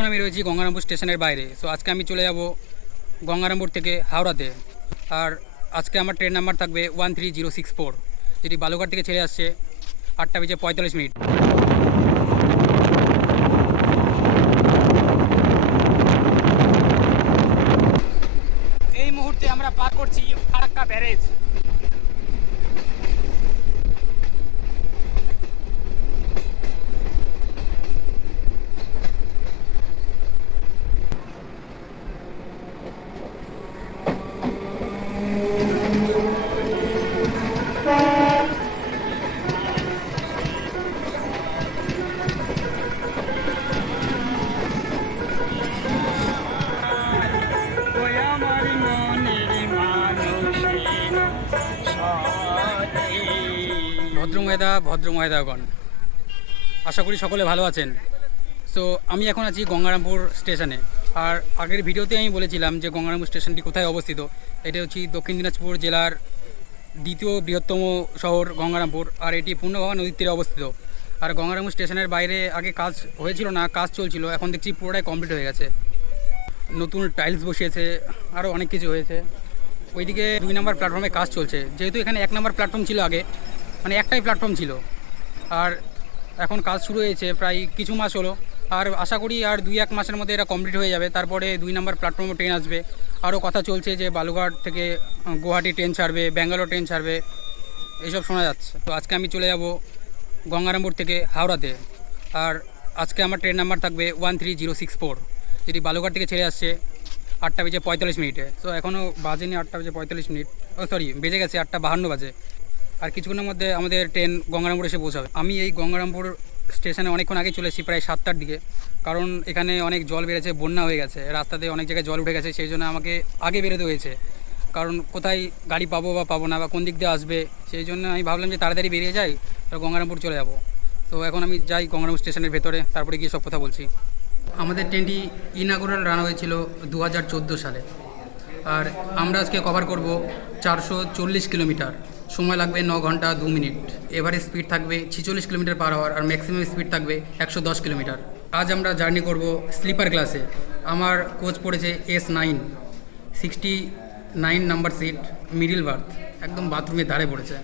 এখন আমি রয়েছি গঙ্গারামপুর স্টেশনের বাইরে। সো আজকে আমি চলে যাব গঙ্গারামপুর থেকে হাওড়াতে। আর আজকে আমার ট্রেন নাম্বার থাকবে 13064, যেটি বালুঘাট থেকে ছেড়ে আসছে 8:45। এই মুহূর্তে আমরা পার করছি ফারাক্কা ব্যারেজ। ভদ্রমহিলাগণ, আশা করি সকলে ভালো আছেন। সো আমি এখন আছি গঙ্গারামপুর স্টেশনে। আর আগের ভিডিওতে আমি বলেছিলাম যে গঙ্গারামপুর স্টেশনটি কোথায় অবস্থিত। এটা হচ্ছে দক্ষিণ দিনাজপুর জেলার দ্বিতীয় বৃহত্তম শহর গঙ্গারামপুর, আর এটি পূর্ণভবা নদীর তীরে অবস্থিত। আর গঙ্গারামপুর স্টেশনের বাইরে আগে কাজ হয়েছিল না, কাজ চলছিল, এখন দেখছি পুরোটাই কমপ্লিট হয়ে গেছে। নতুন টাইলস বসিয়েছে, আরও অনেক কিছু হয়েছে। ওইদিকে 2 নম্বর প্ল্যাটফর্মে কাজ চলছে, যেহেতু এখানে 1 নম্বর প্ল্যাটফর্ম ছিল আগে, মানে একটাই প্ল্যাটফর্ম ছিল। আর এখন কাজ শুরু হয়েছে প্রায় কিছু মাস হলো। আর আশা করি আর 2-1 মাসের মধ্যে এটা কমপ্লিট হয়ে যাবে। তারপরে 2 নম্বর প্ল্যাটফর্মে ট্রেন আসবে। আরও কথা চলছে যে বালুঘাট থেকে গুয়াহাটি ট্রেন ছাড়বে, ব্যাঙ্গালোর ট্রেন ছাড়বে, এইসব শোনা যাচ্ছে। তো আজকে আমি চলে যাব গঙ্গারামপুর থেকে হাওড়াতে। আর আজকে আমার ট্রেন নাম্বার থাকবে 13064, যেটি বালুঘাট থেকে ছেড়ে আসছে 8:45। তো এখনও বাজেনি 8:45। সরি, বেজে গেছে 8:52 বাজে। আর কিছুক্ষণের মধ্যে আমাদের ট্রেন গঙ্গারামপুর এসে পৌঁছাবে। আমি এই গঙ্গারামপুর স্টেশনে অনেকক্ষণ আগে চলে এসেছি, প্রায় 7টার দিকে। কারণ এখানে অনেক জল বেড়েছে, বন্যা হয়ে গেছে, রাস্তাতে অনেক জায়গায় জল উঠে গেছে। সেই জন্য আমাকে আগে বেরোতে হয়েছে, কারণ কোথায় গাড়ি পাবো বা পাবো না, বা কোন দিক দিয়ে আসবে। সেই জন্য আমি ভাবলাম যে তাড়াতাড়ি বেরিয়ে যাই, তো গঙ্গারামপুর চলে যাব। তো এখন আমি যাই গঙ্গারামপুর স্টেশনের ভেতরে, তারপরে গিয়ে সব কথা বলছি। আমাদের ট্রেনটি ইনাগুরাল রান হয়েছিল 2014 সালে। আর আমরা আজকে কভার করব 440 কিলোমিটার। সময় লাগবে 9 ঘন্টা 2 মিনিট। এভারেজ স্পিড থাকবে 46 কিলোমিটার পার আওয়ার, আর ম্যাক্সিমাম স্পিড থাকবে 110 কিলোমিটার। আজ আমরা জার্নি করব স্লিপার ক্লাসে। আমার কোচ পড়েছে S9, 69 number seat, middle birth, একদম বাথরুমের ধারে পড়েছে।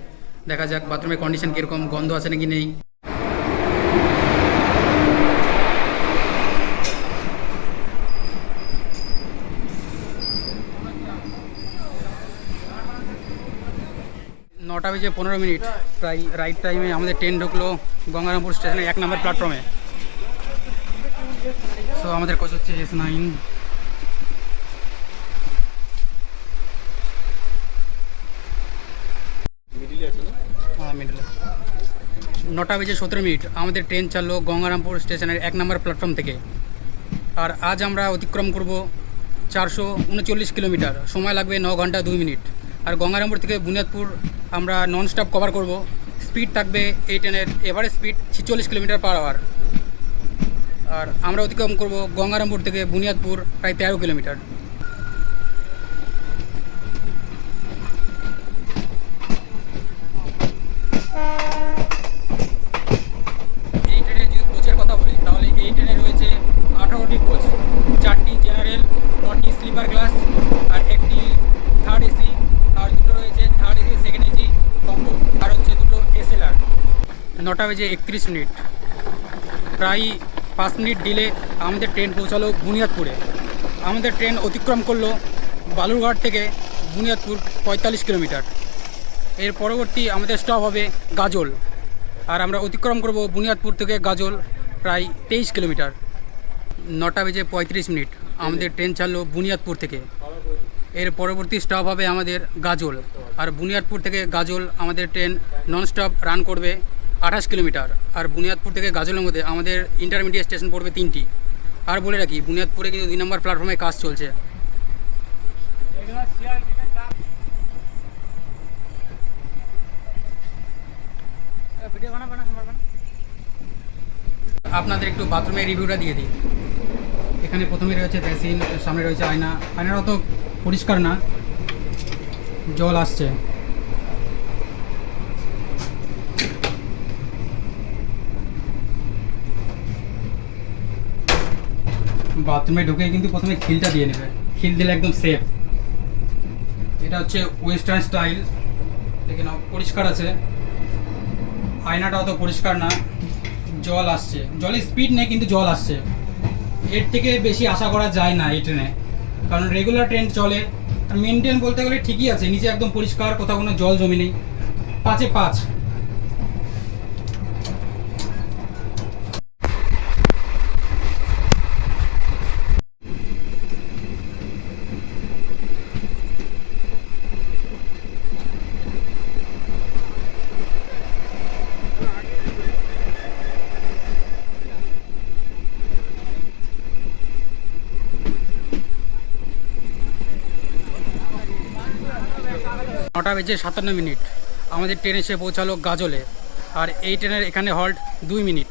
দেখা যাক বাথরুমের কন্ডিশন কীরকম, গন্ধ আছে নাকি নেই। নটা বেজে 15 মিনিট, প্রায় রাইট টাইমে আমাদের ট্রেন ঢুকলো গঙ্গারামপুর স্টেশনে 1 নম্বর প্ল্যাটফর্মে। সো আমাদের কোচ হচ্ছে S9। হ্যাঁ, মিডিলে। 9টা বেজে 17 মিনিট আমাদের ট্রেন চাললো গঙ্গারামপুর স্টেশনের 1 নম্বর প্ল্যাটফর্ম থেকে। আর আজ আমরা অতিক্রম করব 439 কিলোমিটার। সময় লাগবে 9 ঘন্টা 2 মিনিট। আর গঙ্গারামপুর থেকে বুনিয়াদপুর আমরা নন স্টপ কভার করব। স্পিড থাকবে এই ট্রেনের average speed 46 kilometre per hour. আর আমরা অতিক্রম করব গঙ্গারামপুর থেকে বুনিয়াদপুর প্রায় 13 কিলোমিটার। এই ট্রেনের যদি কোচের কথা বলি, তাহলে এই ট্রেনে রয়েছে 18টি কোচ, 4টি জেনারেল, 9টি স্লিপার ক্লাস, আর একটি থার্ড এসি, আর দুটো রয়েছে third AC second AC combo, আর হচ্ছে দুটো SLR। 9টা বেজে 31 মিনিট, প্রায় 5 মিনিট ডিলে আমাদের ট্রেন পৌঁছালো বুনিয়াদপুরে। আমাদের ট্রেন অতিক্রম করলো বালুরঘাট থেকে বুনিয়াদপুর 45 কিলোমিটার। এর পরবর্তী আমাদের স্টপ হবে গাজল। আর আমরা অতিক্রম করব বুনিয়াদপুর থেকে গাজল প্রায় 23 কিলোমিটার। 9টা বেজে 35 মিনিট আমাদের ট্রেন ছাড়লো বুনিয়াদপুর থেকে। এর পরবর্তী স্টপ হবে আমাদের গাজল। আর বুনিয়াদপুর থেকে গাজল আমাদের ট্রেন নন স্টপ রান করবে 28 কিলোমিটার। আর বুনিয়াদপুর থেকে গাজলের মধ্যে আমাদের ইন্টারমিডিয়েট স্টেশন পড়বে 3টি। আর বলে রাখি, বুনিয়াদপুরে কিন্তু 2 নম্বর প্ল্যাটফর্মে কাজ চলছে। আপনাদের একটু বাথরুমের রিভিউটা দিয়ে দিই। এখানে প্রথমে রয়েছে বেসিন, সামনে রয়েছে আয়না। আয়নাটা অত পরিষ্কার না, জল আসছে। বাথরুমে ঢুকে কিন্তু প্রথমে খিলটা দিয়ে নেবে, খিল দিলে একদম সেফ। এটা হচ্ছে ওয়েস্টার্ন স্টাইল, দেখে নাও পরিষ্কার আছে, আয়নাটা অত পরিষ্কার না, জল আসছে, জলের স্পিড নেই কিন্তু জল আসছে। এর থেকে বেশি আশা করা যায় না এই ট্রেনে, কারণ রেগুলার ট্রেন চলে। মেনটেন বলতে গেলে ঠিকই আছে, নিচে একদম পরিষ্কার, কোথাও কোনো জল জমি নেই, 5-এ 5। নটা বেজে 57 মিনিট আমাদের ট্রেন এসে পৌঁছালো গাজলে। আর এই ট্রেনের এখানে হল্ট 2 মিনিট।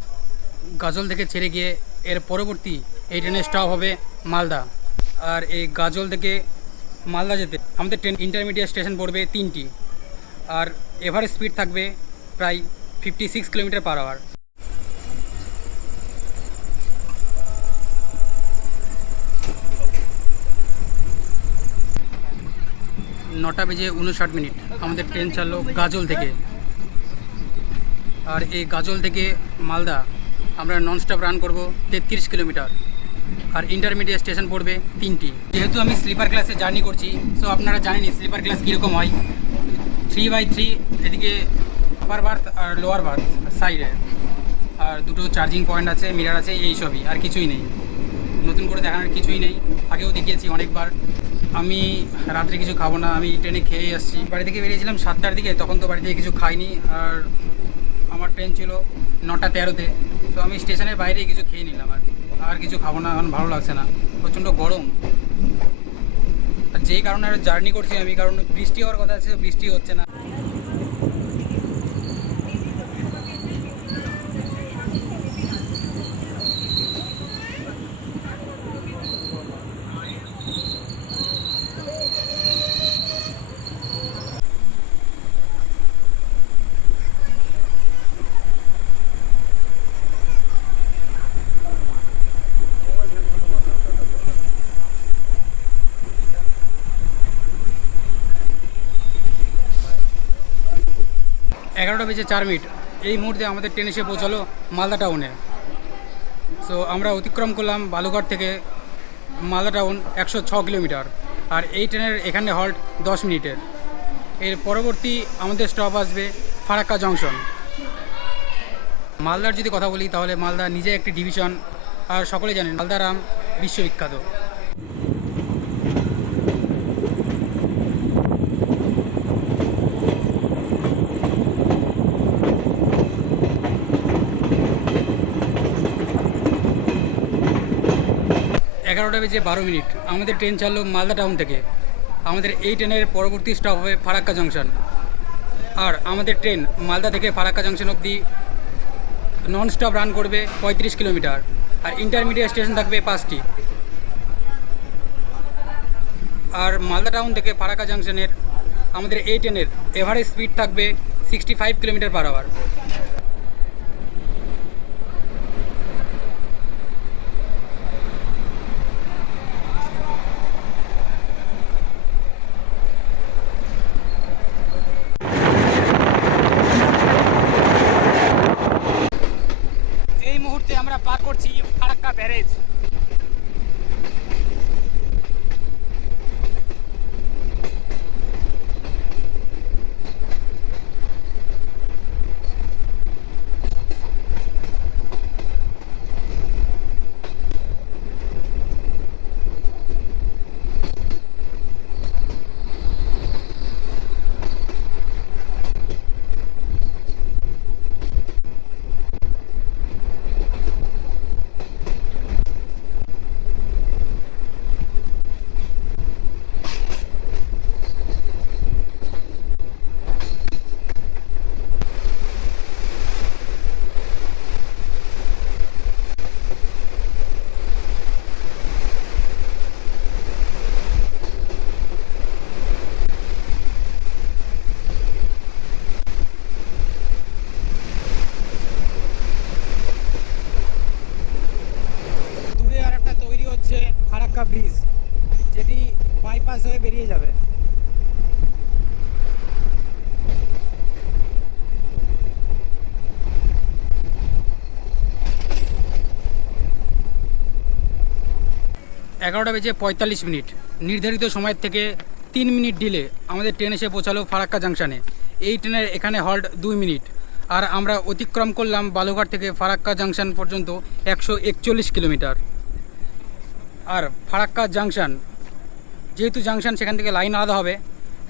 গাজল থেকে ছেড়ে গিয়ে এর পরবর্তী এই ট্রেনের স্টপ হবে মালদা। আর এই গাজল থেকে মালদা যেতে আমাদের ট্রেন ইন্টারমিডিয়েট স্টেশন পড়বে 3টি। আর এভারেজ স্পিড থাকবে প্রায় 56 কিলোমিটার/আওয়ার। 9:59 আমাদের ট্রেন ছাড়লো গাজল থেকে। আর এই গাজল থেকে মালদা আমরা ননস্টপ রান করব 33 কিলোমিটার। আর ইন্টারমিডিয়েট স্টেশন পড়বে 3টি। যেহেতু আমি স্লিপার ক্লাসে জার্নি করছি, সো আপনারা জানেনই স্লিপার ক্লাস কীরকম হয়। 3/3, এদিকে আপার বার্থ আর লোয়ার বার্থ সাইডে, আর দুটো চার্জিং পয়েন্ট আছে, মিরার আছে, এই সবই, আর কিছুই নেই। নতুন করে দেখানোর কিছুই নেই, আগেও দেখিয়েছি অনেকবার। আমি রাত্রে কিছু খাবো না, আমি ট্রেনে খেয়েই আসছি। বাড়ি থেকে বেরিয়েছিলাম 7টার দিকে, তখন তো বাড়ি থেকে কিছু খাইনি। আর আমার ট্রেন ছিল 9:13-তে, তো আমি স্টেশনের বাইরেই কিছু খেয়ে নিলাম। আর কিছু খাবো না, এখন ভালো লাগছে না, প্রচণ্ড গরম। আর যেই কারণে জার্নি করছি আমি, কারণ বৃষ্টি হওয়ার কথা আছে, বৃষ্টি হচ্ছে না। 11:04 এই মুহূর্তে আমাদের ট্রেন এসে পৌঁছালো মালদা টাউনে। সো আমরা অতিক্রম করলাম বালুঘাট থেকে মালদা টাউন 106 কিলোমিটার। আর এই ট্রেনের এখানে হল্ট 10 মিনিটের। এর পরবর্তী আমাদের স্টপ আসবে ফারাক্কা জংশন। মালদার যদি কথা বলি, তাহলে মালদা নিজে একটি ডিভিশন। আর সকলে জানেন মালদার আম বিশ্ববিখ্যাত। 11:12 আমাদের ট্রেন ছাড়লো মালদা টাউন থেকে। আমাদের এই ট্রেনের পরবর্তী স্টপ হবে ফারাক্কা জংশন। আর আমাদের ট্রেন মালদা থেকে ফারাক্কা জংশন অবধি নন স্টপ রান করবে 35 কিলোমিটার। আর ইন্টারমিডিয়েট স্টেশন থাকবে 5টি। আর মালদা টাউন থেকে ফারাক্কা জংশনের আমাদের এই ট্রেনের এভারেজ স্পিড থাকবে 65 কিলোমিটার/আওয়ার। এই মুহূর্তে আমরা পার করছি ফারাক্কা ব্যারেজ। হচ্ছে ফারাক্কা ব্রিজ, যেটি বাইপাস হয়ে বেরিয়ে যাবে। এগারোটা বেজে 45 মিনিট, নির্ধারিত সময়ের থেকে 3 মিনিট ডিলে আমাদের ট্রেন এসে পৌঁছালো ফারাক্কা জাংশনে। এই ট্রেনের এখানে হল্ট 2 মিনিট, আর আমরা অতিক্রম করলাম বালুঘাট থেকে ফারাক্কা জাংশন পর্যন্ত 141 কিলোমিটার। আর ফারাক্কা জাংশন যেহেতু জাংশন, সেখান থেকে লাইন আলাদা হবে,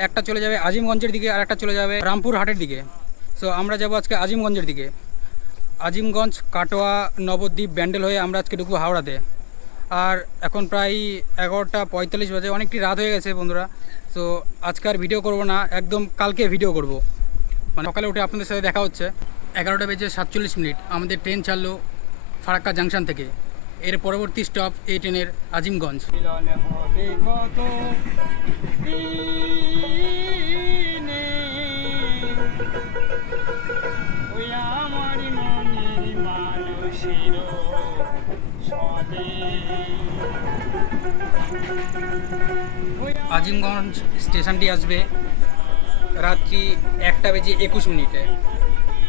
একটা চলে যাবে আজিমগঞ্জের দিকে আর একটা চলে যাবে রামপুরহাটের দিকে। সো আমরা যাব আজকে আজিমগঞ্জের দিকে। আজিমগঞ্জ, কাটোয়া, নবদ্বীপ, ব্যান্ডেল হয়ে আমরা আজকে ঢুকবো হাওড়াতে। আর এখন প্রায় 11টা 45 বাজে, অনেকটি রাত হয়ে গেছে বন্ধুরা। সো আজকে আর ভিডিও করব না, একদম কালকে ভিডিও করব। মানে সকালে উঠে আপনাদের সাথে দেখা হচ্ছে। 11টা বেজে 47 মিনিট আমাদের ট্রেন ছাড়লো ফারাক্কা জাংশন থেকে। এর পরবর্তী স্টপ এই ট্রেনের আজিমগঞ্জ। আজিমগঞ্জ স্টেশনটি আসবে রাত্রি 1টা বেজে 21 মিনিটে।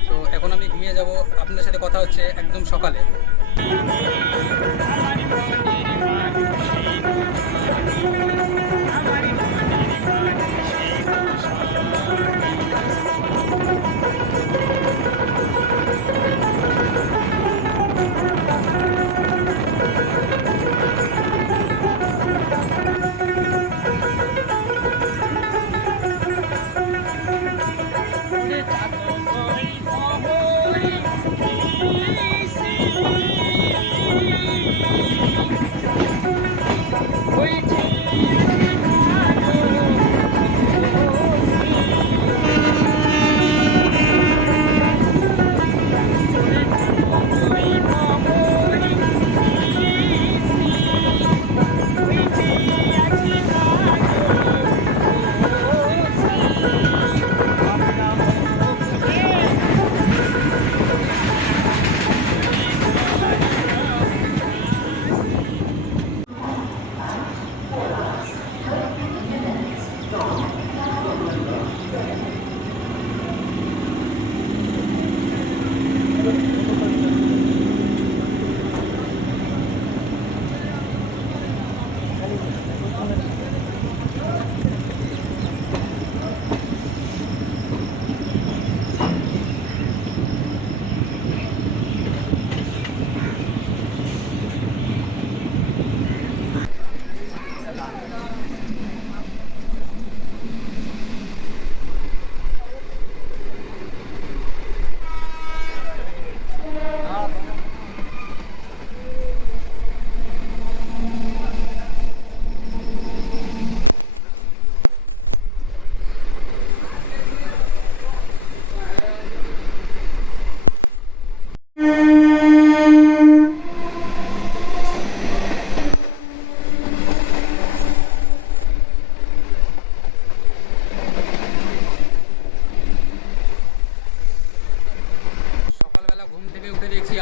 তো এখন আমি ঘুমিয়ে যাব, আপনাদের সাথে কথা হচ্ছে একদম সকালে।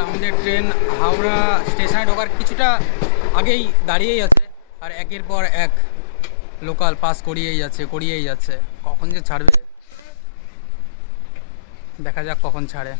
আমাদের ট্রেন হাওড়া স্টেশনে ঢোকার কিছুটা আগেই দাঁড়িয়েই আছে, আর একের পর এক লোকাল পাস করিয়েই যাচ্ছে। কখন যে ছাড়বে, দেখা যাক কখন ছাড়ে।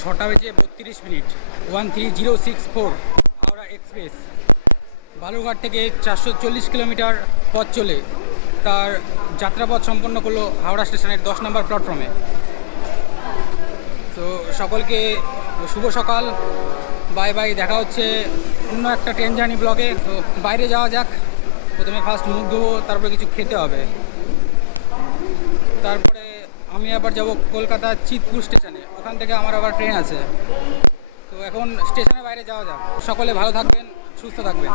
ছটা বেজে 32 মিনিট, 13064 হাওড়া এক্সপ্রেস বালুরঘাট থেকে 440 কিলোমিটার পথ চলে তার যাত্রাপথ সম্পন্ন করলো হাওড়া স্টেশনের 10 নম্বর প্ল্যাটফর্মে। তো সকলকে শুভ সকাল। বাই বাই, দেখা হচ্ছে অন্য একটা ট্রেন জার্নি ব্লগে। তো বাইরে যাওয়া যাক। প্রথমে ফার্স্ট মুখ ধোবো, তারপরে কিছু খেতে হবে। তারপরে আমি আবার যাব কলকাতা চিতপুর স্টেশনে, ওখান থেকে আমার আবার ট্রেন আছে। তো এখন স্টেশনের বাইরে যাওয়া যাক। সকলে ভালো থাকবেন, সুস্থ থাকবেন।